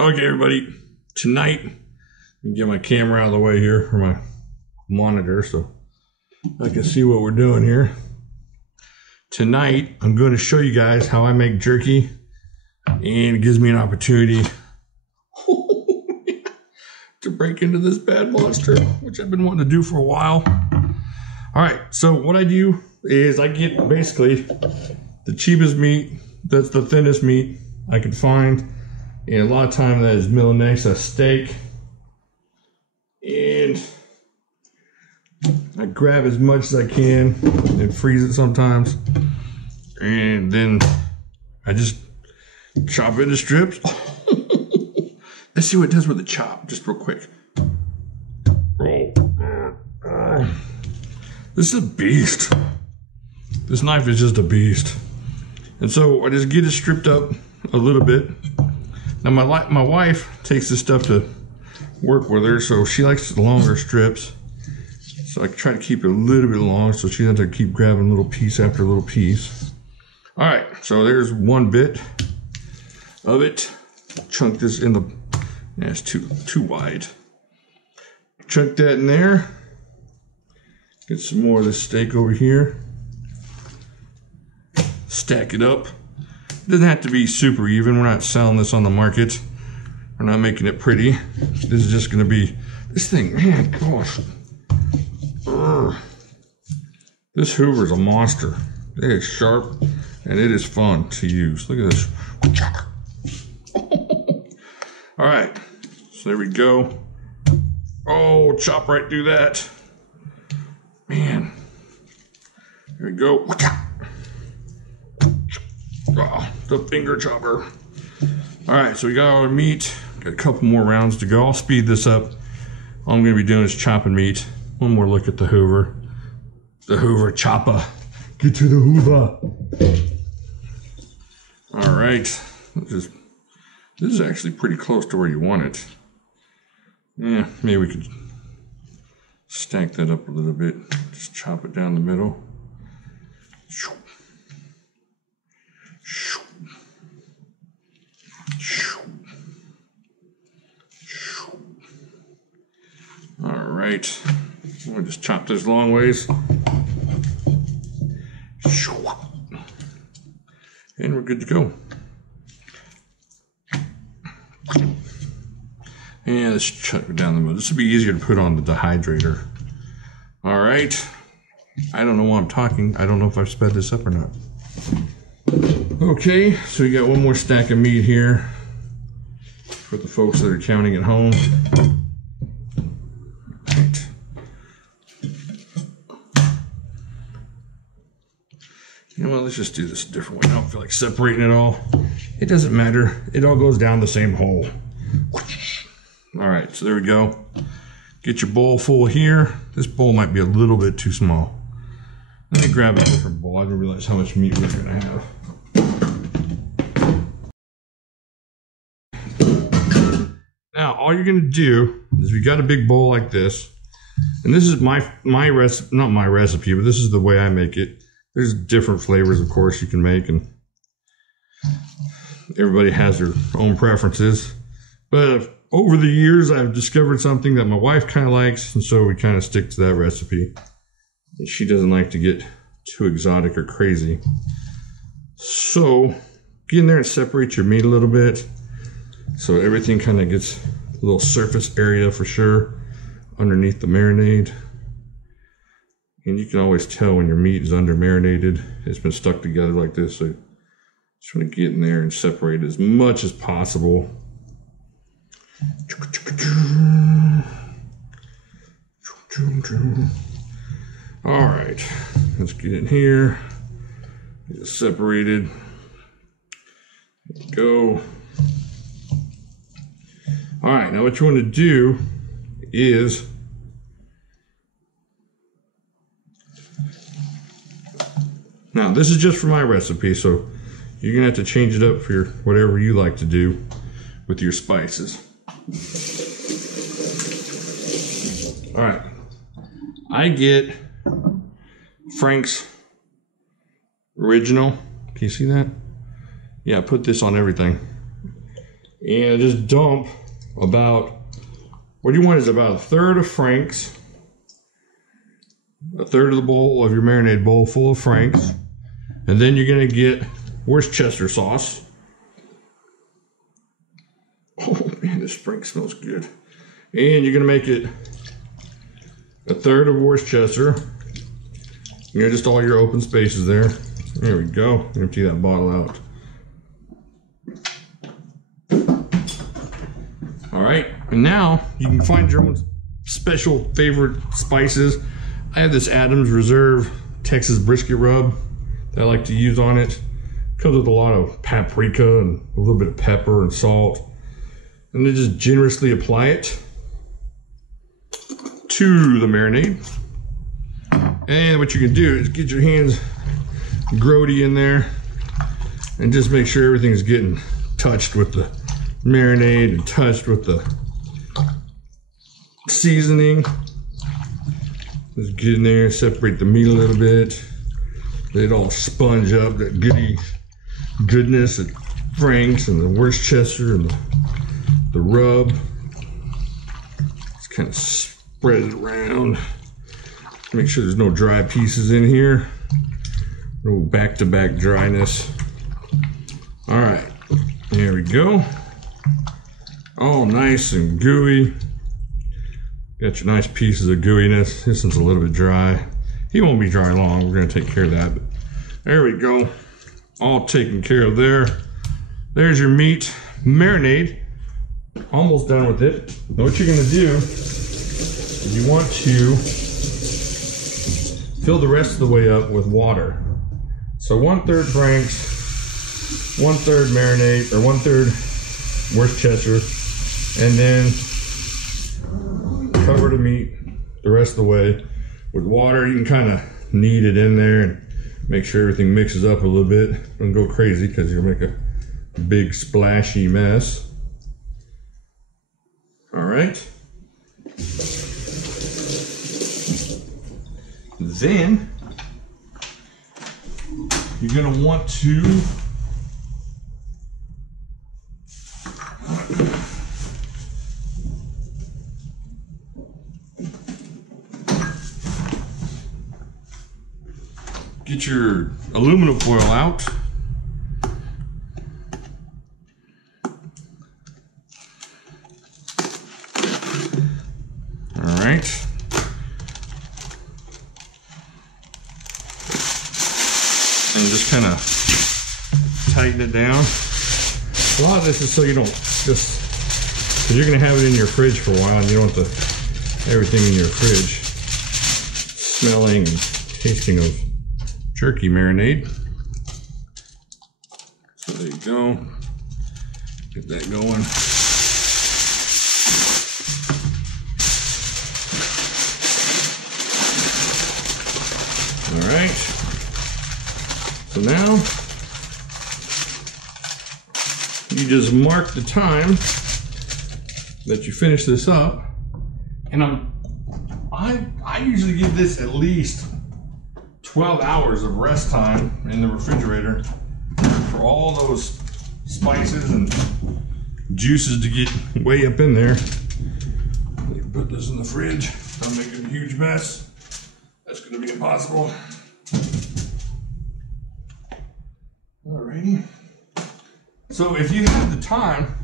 Okay, everybody, tonight, let me get my camera out of the way here, or my monitor, so I can see what we're doing here. Tonight, I'm going to show you guys how I make jerky, and it gives me an opportunity to break into this bad monster, which I've been wanting to do for a while. All right, so what I do is I get basically the cheapest meat, that's the thinnest meat I can find. And a lot of time that is Milanese steak. And I grab as much as I can and freeze it sometimes. And then I just chop it into strips. Let's see what it does with the chop, just real quick. This is a beast. This knife is just a beast. And so I just get it stripped up a little bit. Now my wife takes this stuff to work with her, so she likes the longer strips. So I try to keep it a little bit long so she doesn't have to keep grabbing little piece after little piece. All right, so there's one bit of it. Chunk this in the, that's too wide. Chunk that in there. Get some more of this steak over here. Stack it up. It doesn't have to be super even. We're not selling this on the market. We're not making it pretty. This is just going to be, this thing, man, gosh. This Hoover's a monster. It is sharp and it is fun to use. Look at this. All right, so there we go. Oh, chop right through that. Man, there we go. Oh, the finger chopper. All right, so we got our meat. Got a couple more rounds to go. I'll speed this up. All I'm gonna be doing is chopping meat. One more look at the Hoover. The Hoover chopper. Get to the Hoover. All right, this is actually pretty close to where you want it. Yeah, maybe we could stack that up a little bit. Just chop it down the middle. All right, we'll just chop this long ways. And we're good to go. And let's chuck it down the middle. This will be easier to put on the dehydrator. All right. I don't know why I'm talking. I don't know if I've sped this up or not. Okay, so we got one more stack of meat here for the folks that are counting at home. Right. You know what, let's just do this a different way. I don't feel like separating it all. It doesn't matter. It all goes down the same hole. All right, so there we go. Get your bowl full here. This bowl might be a little bit too small. Let me grab a different bowl. I didn't realize how much meat we're gonna have. Now, all you're gonna do is, we got a big bowl like this, and this is my recipe, not my recipe, but this is the way I make it. There's different flavors, of course, you can make, and everybody has their own preferences. But over the years, I've discovered something that my wife kind of likes, and so we kind of stick to that recipe. And she doesn't like to get too exotic or crazy. So get in there and separate your meat a little bit, so everything kind of gets a little surface area for sure underneath the marinade. And you can always tell when your meat is under marinated. It's been stuck together like this. So just want to get in there and separate as much as possible. All right, let's get in here. Get it separated. There we go. All right, now what you want to do is now this is just for my recipe, so you're gonna have to change it up for your whatever you like to do with your spices. All right, I get Frank's Original. Can you see that? Yeah, I put this on everything. And I just dump about, what you want is about 1/3 of Frank's, 1/3 of the bowl of your marinade bowl full of Frank's, and then you're gonna get Worcestershire sauce. Oh man, this Frank smells good. And you're gonna make it 1/3 of Worcestershire. You know, just all your open spaces there. There we go. Empty that bottle out. All right, and now you can find your own special favorite spices. I have this Adams Reserve Texas brisket rub that I like to use on it. Comes with a lot of paprika and a little bit of pepper and salt. And then just generously apply it to the marinade. And what you can do is get your hands grody in there and just make sure everything's getting touched with the marinade and touched with the seasoning. Just get in there, separate the meat a little bit. Let it all sponge up that goodness of Frank's and the Worcestershire and the rub. Just kind of spread it around. Make sure there's no dry pieces in here. No back-to-back dryness. All right, there we go. All nice and gooey. Got your nice pieces of gooiness. This one's a little bit dry. He won't be dry long. We're gonna take care of that. But there we go. All taken care of there. There's your meat marinade. Almost done with it. Now what you're gonna do is you want to fill the rest of the way up with water. So 1/3 Frank's, 1/3 marinade, or 1/3 Worcestershire, and then cover the meat the rest of the way with water. You can kind of knead it in there and make sure everything mixes up a little bit. Don't go crazy because you'll make a big splashy mess. All right. Then you're gonna want to get your aluminum foil out. All right. And just kind of tighten it down. A lot of this is so you don't just, because you're going to have it in your fridge for a while and you don't want everything in your fridge smelling and tasting of jerky marinade. So there you go. Get that going. All right. So now you just mark the time that you finish this up, and I usually give this at least 12 hours of rest time in the refrigerator for all those spices and juices to get way up in there. Put this in the fridge. I'm making a huge mess. That's going to be impossible. Alrighty. So if you have the time,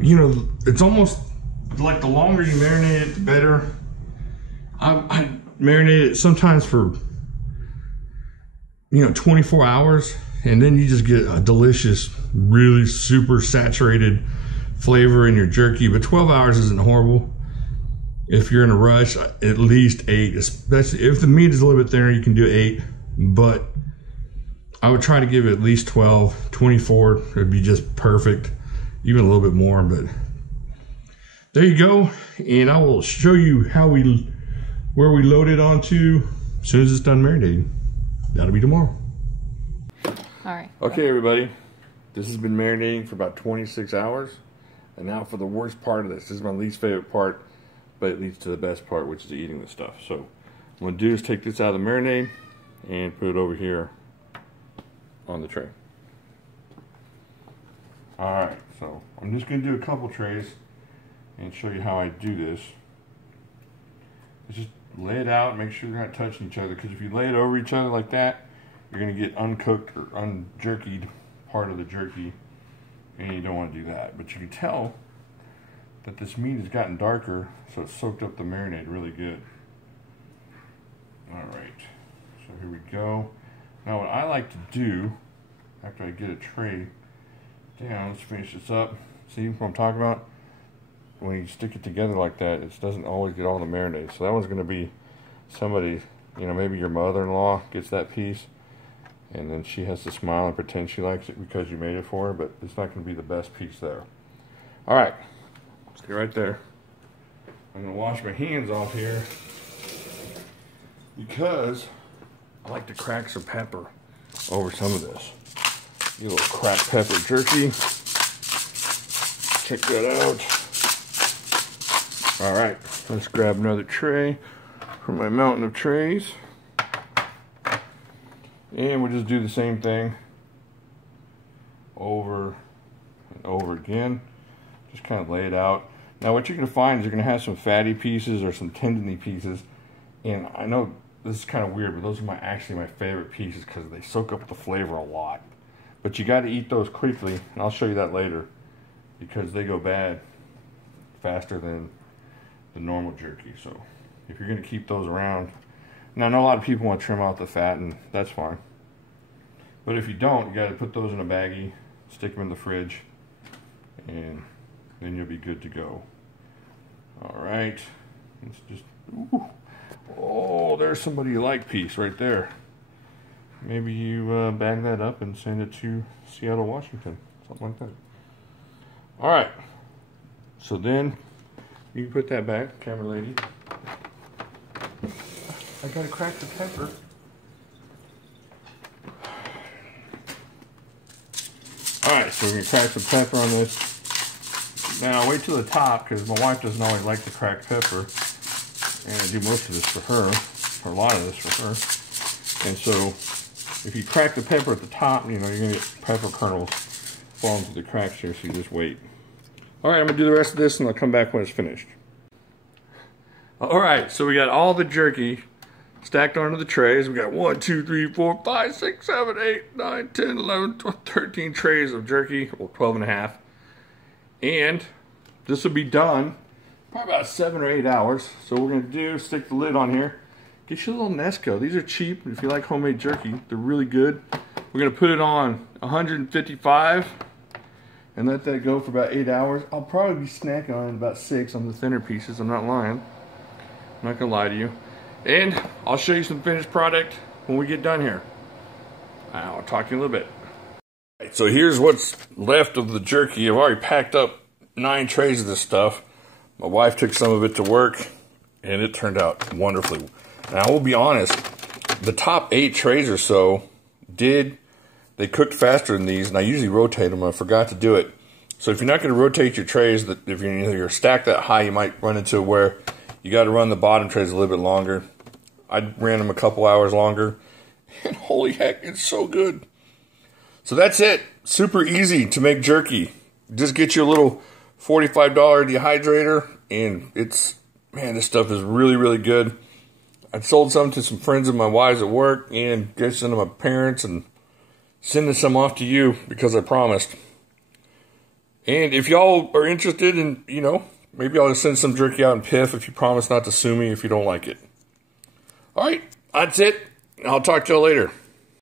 you know, it's almost like the longer you marinate it, the better. I marinate it sometimes for, 24 hours, and then you just get a delicious, really super saturated flavor in your jerky. But 12 hours isn't horrible. If you're in a rush, at least 8, especially if the meat is a little bit thinner, you can do 8, but I would try to give it at least 12. 24 would be just perfect, even a little bit more. But there you go, and I will show you where we load it onto as soon as it's done marinating. That'll be tomorrow. All right. Okay, everybody, this has been marinating for about 26 hours, and now for the worst part of this. This is my least favorite part, but it leads to the best part, which is eating the stuff. So what I'm gonna do is take this out of the marinade and put it over here on the tray. Alright, so I'm just going to do a couple trays and show you how I do this. Just lay it out, make sure they're not touching each other, because if you lay it over each other like that, you're going to get uncooked or unjerkied part of the jerky, and you don't want to do that. But you can tell that this meat has gotten darker, so it's soaked up the marinade really good. Alright, so here we go. Now what I like to do, after I get a tray down, let's finish this up. See what I'm talking about? When you stick it together like that, it doesn't always get all the marinade. So that one's going to be somebody, you know, maybe your mother-in-law gets that piece, and then she has to smile and pretend she likes it because you made it for her, but it's not going to be the best piece there. Alright, stay right there. I'm going to wash my hands off here because I like to crack some pepper over some of this. A little cracked pepper jerky. Check that out. Alright, let's grab another tray from my mountain of trays. And we'll just do the same thing over and over again. Just kind of lay it out. Now what you're going to find is you're going to have some fatty pieces or some tendony pieces. And I know this is kind of weird, but those are actually my favorite pieces because they soak up the flavor a lot. But you got to eat those quickly, and I'll show you that later, because they go bad faster than the normal jerky. So if you're going to keep those around, now I know a lot of people want to trim out the fat, and that's fine. But if you don't, you got to put those in a baggie, stick them in the fridge, and then you'll be good to go. All right, let's just. Ooh. Oh, there's somebody you like piece right there. Maybe you bag that up and send it to Seattle, Washington, something like that. All right, so then you can put that back, camera lady. I gotta crack the pepper. All right, so we're gonna crack some pepper on this. Now wait till the top, because my wife doesn't always like to crack pepper, and I do most of this for her, or a lot of this for her. And so if you crack the pepper at the top, you know, you're going to get pepper kernels falling through the cracks here, so you just wait. Alright, I'm going to do the rest of this and I'll come back when it's finished. Alright, so we got all the jerky stacked onto the trays. We got 1, 2, 3, 4, 5, 6, 7, 8, 9, 10, 11, 12, 13 trays of jerky, well 12 and a half. And this will be done probably about 7 or 8 hours. So what we're going to do is stick the lid on here. Get you a little Nesco. These are cheap if you like homemade jerky. They're really good. We're going to put it on 155 and let that go for about 8 hours. I'll probably be snacking on it about 6 on the thinner pieces. I'm not lying. I'm not going to lie to you. And I'll show you some finished product when we get done here. I'll talk to you in a little bit. Right, so here's what's left of the jerky. I've already packed up 9 trays of this stuff. My wife took some of it to work and it turned out wonderfully. Now, I will be honest, the top 8 trays or so they cooked faster than these, and I usually rotate them, and I forgot to do it. So if you're not going to rotate your trays, if you're stacked that high, you might run into where you got to run the bottom trays a little bit longer. I ran them a couple hours longer, and holy heck, it's so good. So that's it. Super easy to make jerky. Just get you a little $45 dehydrator, and man, this stuff is really, really good. I sold some to some friends of my wives at work and gave some to my parents and sending some off to you because I promised. And if y'all are interested in, you know, maybe I'll just send some jerky out in Piff if you promise not to sue me if you don't like it. Alright, that's it. I'll talk to y'all later.